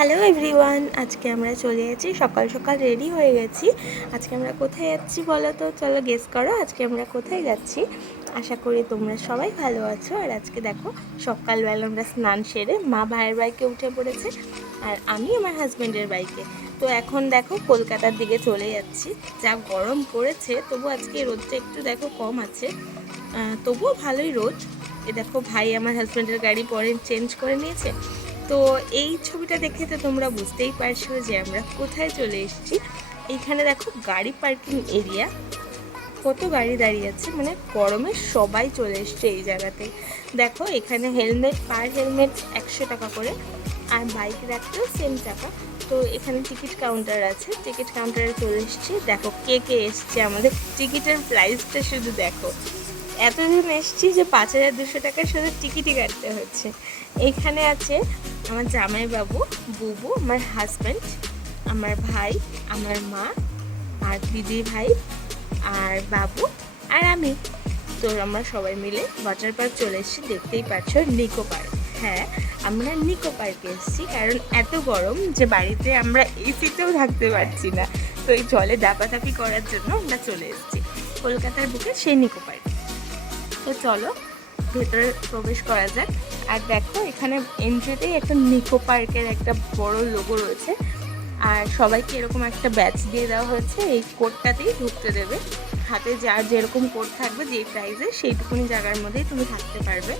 Hello everyone আজকে আমরা চলে যাচ্ছি সকাল সকাল রেডি হয়ে গেছি। আজকে আমরা কোথায় যাচ্ছি বলো তো? চলো গেস করো, আজকে আমরা কোথায় যাচ্ছি? আশা করি তোমরা সবাই ভালো আছো। আর আজকে দেখো, সকালবেলা আমরা স্নান সেরে মা ভাইয়ের বাইকে উঠে পড়েছে আর আমি আমার হাজব্যান্ডের বাইকে তো এখন দেখো, কলকাতার দিকে চলে যাচ্ছি। যা গরম পড়েছে, তবু আজকে রোদটা একটু দেখো কম আছে। তবুও ভালোই রোদ। এ দেখো, ভাই আমার হাজব্যান্ডের গাড়ি পরে চেঞ্জ করে নিয়েছে। তো এই ছবিটা দেখে তো তোমরা বুঝতেই পারছ যে আমরা কোথায় চলে এসেছি। এইখানে দেখো গাড়ি পার্কিং এরিয়া। কত গাড়ি দাঁড়িয়ে আছে মানে গরমে সবাই চলে এসছে এই জায়গাতে। দেখো এখানে হেলমেট, পার হেলমেট একশো টাকা করে, আর বাইক রাখতেও সেম টাকা। তো এখানে টিকিট কাউন্টার আছে, টিকিট কাউন্টারে চলে এসেছি। দেখো কে কে এসছে আমাদের টিকিটের প্রাইসটা শুধু দেখো। এতদিন এসছি যে পাঁচ হাজার দুশো টাকার শুধু টিকিটই কাটতে হচ্ছে। এখানে আছে আমার জামাইবাবু, বুবু, আমার হাজব্যান্ড আমার ভাই, আমার মা, আর দিদি ভাই, আর বাবু, আর আমি। তো আমরা সবাই মিলে ওয়াটার পার্ক চলে এসেছি, দেখতেই পাচ্ছ নিকো পার্ক হ্যাঁ আমরা নিকো পার্কে এসেছি কারণ এত গরম যে বাড়িতে আমরা এসিতেও থাকতে পারছি না। তো এই জলে ডাপাতাপি করার জন্য আমরা চলে এসেছি। কলকাতার বুকে সেই নিকো পার্ক তো চলো ভেতরে প্রবেশ করা যাক। আর দেখো, এখানে এন্ট্রিতেই একটা নিকো পার্কের একটা বড় লোগো রয়েছে। আর সবাইকে এরকম একটা ব্যাচ দিয়ে দেওয়া হয়েছে। এই কোডটাতেই ঢুকতে দেবে। হাতে যার যেরকম কোড থাকবে যে প্রাইজে সেইটুকুনি জায়গার মধ্যেই তুমি থাকতে পারবে।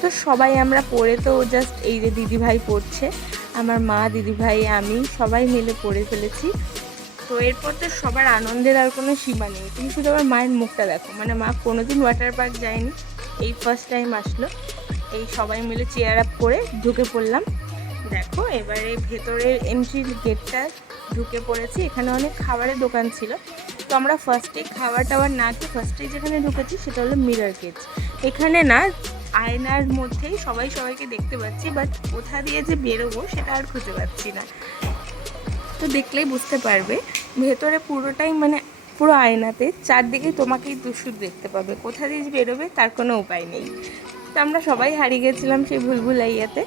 তো সবাই আমরা পড়ে তো জাস্ট এই যে দিদিভাই পড়ছে, আমার মা, দিদিভাই, আমি, সবাই মিলে পড়ে ফেলেছি। তো এরপর তো সবার আনন্দের আর কোনো সীমা নেই। তুমি শুধু আমার মায়ের মুখটা দেখো। মানে মা কোনোদিন ওয়াটার পার্ক যায়নি। এই ফার্স্ট টাইম আসলো। এই সবাই মিলে চেয়ার আপ করে ঢুকে পড়লাম। দেখো, এবারে ভেতরের এন্ট্রির গেটটা ঢুকে পড়েছি। এখানে অনেক খাবারের দোকান ছিল। তো আমরা ফার্স্টে খাবার টাবার না খেয়ে ফার্স্টে যেখানে ঢুকেছি, সেটা হলো মিরর গেট এখানে না, আয়নার মধ্যেই সবাই সবাইকে দেখতে পাচ্ছি বাট কোথা দিয়ে যে বেরোবো সেটা আর খুঁজে পাচ্ছি না। তো দেখলেই বুঝতে পারবে, ভেতরে পুরোটাই মানে পুরো আয়নাতে চারদিকে তোমাকেই দুশুর দেখতে পাবে। কোথা দিয়ে বেরোবে, তার কোনো উপায় নেই। তো আমরা সবাই হারিয়ে গেছিলাম সেই ভুলভুলাইয়াতে।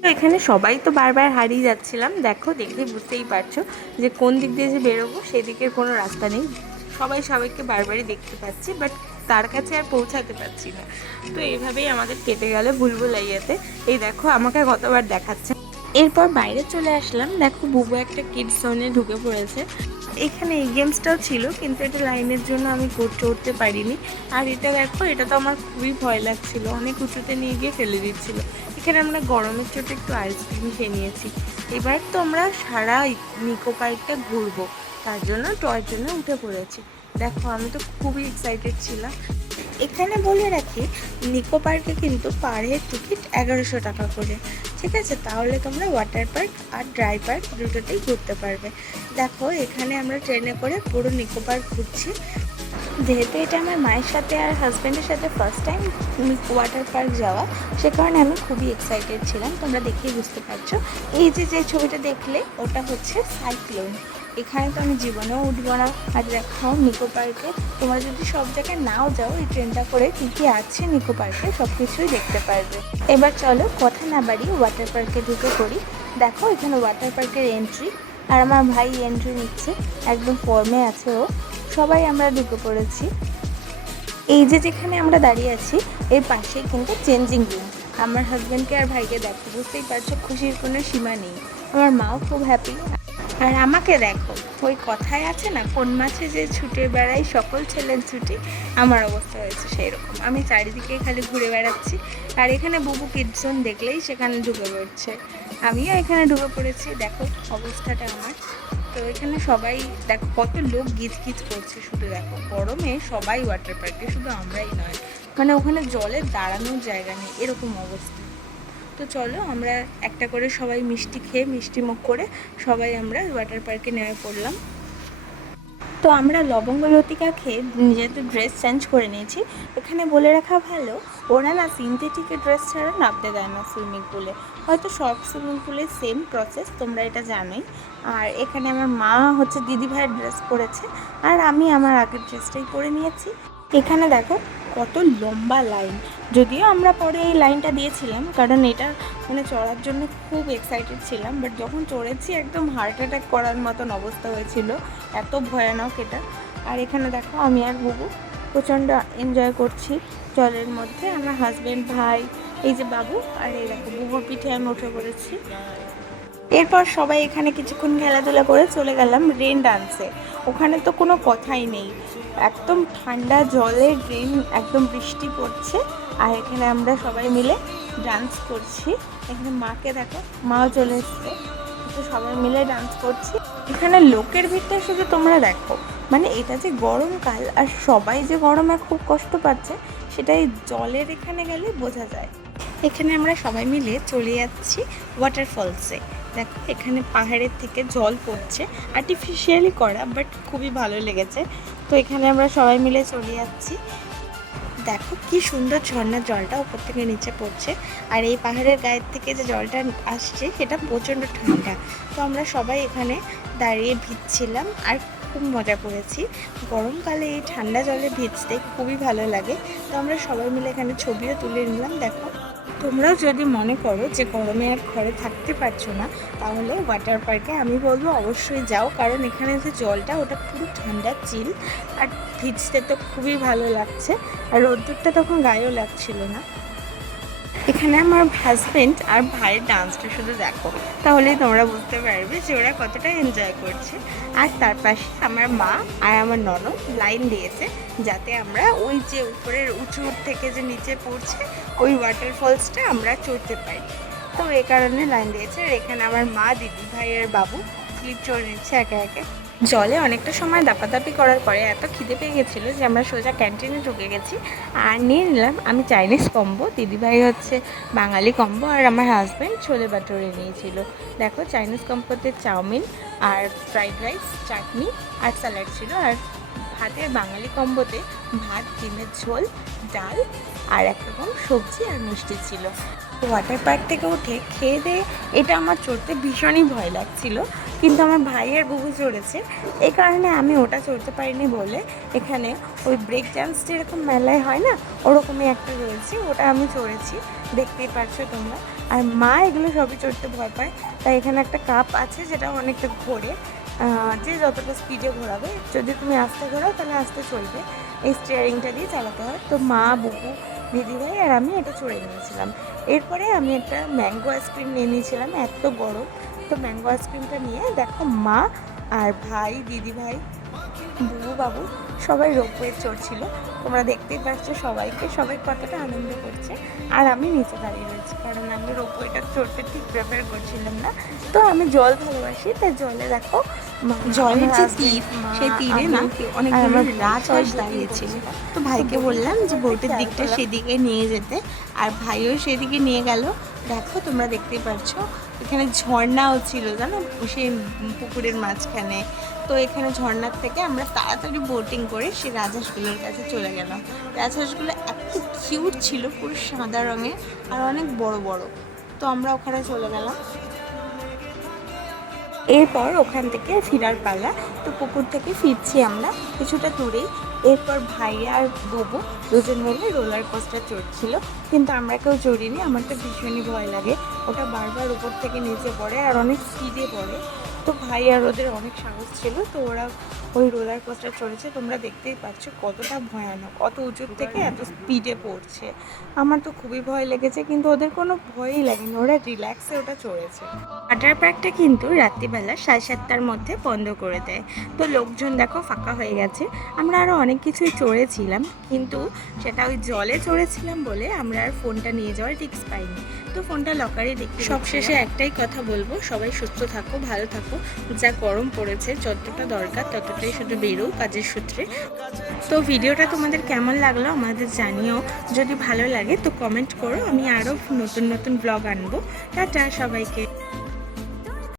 তো এখানে সবাই তো বারবার হারিয়ে যাচ্ছিলাম। দেখো দেখেই বুঝতেই পারছ যে কোন দিক দিয়ে যে বেরোবো, সেদিকের কোনো রাস্তা নেই। সবাই সবাইকে বারবারই দেখতে পাচ্ছি বাট তার কাছে আর পৌঁছাতে পারছি না। তো এইভাবেই আমাদের কেটে গেল ভুলভুলাইয়াতে। এই দেখো, আমাকে গতবার দেখাচ্ছে। এরপর বাইরে চলে আসলাম। দেখো, বুবু একটা কিডস জোনে ঢুকে পড়েছে। এখানে এই গেমসটাও ছিল, কিন্তু এটা লাইনের জন্য আমি উঠতে পারিনি। আর এটা দেখো, এটা তো আমার খুবই ভয় লাগছিল, অনেক উঁচুতে নিয়ে গিয়ে ফেলে দিচ্ছিল। এখানে আমরা গরমের চোটে একটু আইসক্রিম খেয়ে নিয়েছি। এবার তো আমরা সারা নিকো পার্কটা ঘুরবো, তার জন্য টয়ের জন্য উঠে পড়েছি। দেখো, আমি তো খুবই এক্সাইটেড ছিলাম। এখানে বলে রাখি নিকো পার্কে কিন্তু পার হেড টিকিট এগারোশো টাকা করে। ঠিক আছে? তাহলে তোমরা ওয়াটার পার্ক আর ড্রাই পার্ক দুটোতেই ঘুরতে পারবে। দেখো, এখানে আমরা ট্রেনে করে পুরো নিকো পার্ক ঘুরছি। যেহেতু এটা আমার মায়ের সাথে আর হাজব্যান্ডের সাথে ফার্স্ট টাইম ওয়াটার পার্ক যাওয়া, সে কারণে আমি খুবই এক্সাইটেড ছিলাম। তোমরা দেখেই বুঝতে পারছ। এই যে যে ছবিটা দেখলে, ওটা হচ্ছে সাইক্লোন এখানে তো আমি জীবনেও উঠবো না। আর দেখো নিকো পার্কে। তোমরা যদি সব জায়গায় নাও যাও, এই ট্রেনটা করে কী কী আছে নিকো পার্কে সব কিছুই দেখতে পারবে। এবার চলো কথা না বাড়িয়ে ওয়াটার পার্কে ঢুকে পড়ি। দেখো এখানে ওয়াটার পার্কের এন্ট্রি আর আমার ভাই এন্ট্রি নিচ্ছে। একদম ফর্মে আছে ও। সবাই আমরা ঢুকে পড়েছি। এই যে যেখানে আমরা দাঁড়িয়ে আছি, এর পাশেই কিন্তু চেঞ্জিং রুম আমার হাজব্যান্ডকে আর ভাইকে দেখো, বুঝতেই পারছ, খুশির কোনো সীমা নেই। আমার মাও খুব হ্যাপি আর আমাকে দেখো, ওই কথায় আছে না, কোন মাছে যে ছুটে বেড়াই সকল ছেলের ছুটি, আমার অবস্থা হয়েছে সেই রকম আমি চারিদিকে খালি ঘুরে বেড়াচ্ছি, আর এখানে বুবু কিডজন দেখলেই সেখানে ঢুকে পড়ছে। আমিও এখানে ঢুকে পড়েছি, দেখো অবস্থাটা আমার। তো এখানে সবাই, দেখো কত লোক গিজ গিজ করছে, শুধু দেখো, গরমে সবাই ওয়াটার পার্কে শুধু আমরাই নয়। মানে ওখানে জলে দাঁড়ানোর জায়গা নেই, এরকম অবস্থা। তো চলো, আমরা একটা করে সবাই মিষ্টি খেয়ে মিষ্টি মুখ করে সবাই আমরা ওয়াটার পার্কে নেমে পড়লাম। তো আমরা লবঙ্গ লতিকা খেয়ে যেহেতু ড্রেস চেঞ্জ করে নিয়েছি। এখানে বলে রাখা ভালো, ওরা না সিনথেটিকের ড্রেস ছাড়া নামতে দেয় না সুইমিং পুলে হয়তো সব সুইমিং পুলে সেম প্রসেস তোমরা এটা জানোই। আর এখানে আমার মা হচ্ছে দিদি ভাইয়ের ড্রেস পরেছে, আর আমি আমার আগের ড্রেসটাই পরে নিয়েছি। এখানে দেখো কত লম্বা লাইন। যদিও আমরা পরে এই লাইনটা দিয়েছিলাম, কারণ এটা মানে চড়ার জন্য খুব এক্সাইটেড ছিলাম বাট যখন চড়েছি একদম হার্ট অ্যাটাক করার মতন অবস্থা হয়েছিল, এত ভয়ানক এটা। আর এখানে দেখো, আমি আর বুবু প্রচণ্ড এনজয় করছি। জলের মধ্যে আমার হাজব্যান্ড ভাই, এই যে বাবু আর এই দেখো, বুবুর পিঠে আমি উঠে পড়েছি। এরপর সবাই এখানে কিছুক্ষণ খেলাধুলা করে চলে গেলাম রেন ডান্সে ওখানে তো কোনো কথাই নেই। একদম ঠান্ডা জলে রেন একদম বৃষ্টি পড়ছে। আর এখানে আমরা সবাই মিলে ডান্স করছি। এখানে মাকে দেখো, মাও চলে এসছে। তো সবাই মিলে ডান্স করছি। এখানে লোকের ভিড়টা শুধু তোমরা দেখো। মানে এটা যে গরমকাল আর সবাই যে গরমে খুব কষ্ট পাচ্ছে, সেটাই জলের এখানে গেলে বোঝা যায়। এখানে আমরা সবাই মিলে চলে যাচ্ছি ওয়াটারফলসে দেখো, এখানে পাহাড়ের থেকে জল পড়ছে। আর্টিফিশিয়ালি করা বাট খুবই ভালো লেগেছে। তো এখানে আমরা সবাই মিলে চলে যাচ্ছি। দেখো কি সুন্দর ঝর্ণার জলটা উপর থেকে নিচে পড়ছে। আর এই পাহাড়ের গায়ের থেকে যে জলটা আসছে, সেটা প্রচণ্ড ঠান্ডা। তো আমরা সবাই এখানে দাঁড়িয়ে ভিজছিলাম আর খুব মজা করেছি। গরমকালে এই ঠান্ডা জলে ভিজতে খুবই ভালো লাগে। তো আমরা সবাই মিলে এখানে ছবিও তুলে নিলাম। দেখো তোমরাও যদি মনে করো যে গরমে এক ঘরে থাকতে পারছ না, তাহলে ওয়াটার পার্কে আমি বলব অবশ্যই যাও। কারণ এখানে যে জলটা, ওটা পুরো ঠান্ডা চিল আর ভিজতে তো খুবই ভালো লাগছে। আর রোদ্দুরটা তখন গায়েও লাগছিল না। এখানে আমার হাজবেন্ড আর ভাইয়ের ডান্সটা শুধু দেখো। তাহলেই তোমরা বুঝতে পারবে যে ওরা কতটা এনজয় করছে। আর তার পাশে আমার মা আর আমার ননদ লাইন দিয়েছে যাতে আমরা ওই যে উপরের উঁচু থেকে যে নিচে পড়ছে, ওই ওয়াটারফলসটা আমরা চড়তে পারি। তো এই কারণে লাইন দিয়েছে। আর এখানে আমার মা, দিদি ভাই আর বাবু ক্লিপ চড়ে নিচ্ছে একে একে। জলে অনেকটা সময় দাপাদাপি করার পরে এত খিদে পেয়ে গেছিল যে আমরা সোজা ক্যান্টিনে ঢুকে গেছি। আর নিয়ে নিলাম আমি চাইনিজ কম্বো। দিদিভাই হচ্ছে বাঙালি কম্বো আর আমার হাজব্যান্ড ছোলে বাটোরে নিয়েছিল। দেখো চাইনিজ কম্বোতে চাউমিন আর ফ্রাইড রাইস চাটনি আর স্যালাড ছিল। আর ভাতের বাঙালি কম্বোতে ভাত, ডিমের ঝোল, ডাল আর একরকম সবজি আর মিষ্টি ছিল। ওয়াটার পার্ক থেকে উঠে খেয়ে দিয়ে এটা আমার চড়তে ভীষণই ভয় লাগছিল। কিন্তু আমার ভাই আর বুবু চড়েছে। এই কারণে আমি ওটা চড়তে পারিনি বলে এখানে ওই ব্রেক ডান্স যেরকম মেলায় হয় না, ওরকমই একটা রয়েছে, ওটা আমি চড়েছি। দেখতেই পারছ তোমরা। আর মা এগুলো সবই চড়তে ভয় পায়। তাই এখানে একটা কাপ আছে যেটা অনেকটা ঘোরে। যে যতটা স্পিডে ঘোরাবে, যদি তুমি আস্তে ঘোরাও তাহলে আস্তে চলবে। এই স্টিয়ারিংটা দিয়ে চালাতে হয়। তো মা, বুবু দিদিভাই আর আমি এটা চড়ে নিয়েছিলাম। এরপরে আমি একটা ম্যাঙ্গো আইসক্রিম নিয়ে নিয়েছিলাম, এত বড় তো ম্যাঙ্গো আইসক্রিমটা নিয়ে দেখো মা আর ভাই, দিদিভাই বুবু বাবু সবাই রোপওয়ে চড়ছিল তোমরা দেখতেই পাচ্ছ সবাইকে সবাই কতটা আনন্দ করছে। আর আমি নিচে দাঁড়িয়ে রয়েছি কারণ আমি রোপওয়েটা চড়তে ঠিক প্রেফার করছিলাম না। তো আমি জল ভালোবাসি তাই জলে দেখো জলের যে তীর সেই তীরে না আমার রাজহাঁস দাঁড়িয়েছিল। তো ভাইকে বললাম যে বোটের দিকটা সেদিকে নিয়ে যেতে। আর ভাইও সেদিকে নিয়ে গেল। দেখো তোমরা দেখতেই পাচ্ছ এখানে ঝর্ণাও ছিল জানো? সেই পুকুরের মাঝখানে। তো এখানে ঝর্ণার থেকে আমরা তাড়াতাড়ি বোটিং করে সেই রাজহাঁসগুলোর কাছে চলে গেলাম। রাজহাঁসগুলো এত কিউট ছিল, পুরো সাদা রঙের আর অনেক বড় বড়। তো আমরা ওখানে চলে গেলাম। এরপর ওখান থেকে ফিরার পালা। তো পুকুর থেকে ফিরছি আমরা কিছুটা দূরেই। এরপর ভাই আর বুবু দুজন মিলে রোলার কোস্টার চড়ছিল। কিন্তু আমরা কেউ চড়িনি, আমার তো ভীষণই ভয় লাগে। ওটা বারবার উপর থেকে নিচে পড়ে আর অনেক স্পিডে পড়ে। তো ভাই আর ওদের অনেক সাহস ছিল, তো ওরা ওই রোলার কোস্টার চড়েছে। তোমরা দেখতেই পাচ্ছ কতটা ভয়ানক অত উঁচুর থেকে এত স্পিডে পড়ছে। আমার তো খুবই ভয় লেগেছে, কিন্তু ওদের কোনো ভয়ই লাগেনি, ওরা রিল্যাক্সে ওটা চড়েছে। ওয়াটার পার্কটা কিন্তু রাত্রিবেলা সাড়ে সাতটার মধ্যে বন্ধ করে দেয়। তো লোকজন দেখো ফাঁকা হয়ে গেছে। আমরা আরও অনেক কিছুই চড়েছিলাম, কিন্তু সেটা ওই জলে চড়েছিলাম বলে আমরা আর ফোনটা নিয়ে যাওয়ার রিস্ক পাইনি। তো ফোনটা লকারে সব সবশেষে একটাই কথা বলব সবাই সুস্থ থাকো ভালো থাকো। যা গরম পড়েছে যতটা দরকার ততটাই শুধু বেরো কাজের সূত্রে। তো ভিডিওটা তোমাদের কেমন লাগল আমাদের জানিও। যদি ভালো লাগে তো কমেন্ট করো আমি আরও নতুন নতুন ব্লগ আনব। টাটা সবাইকে।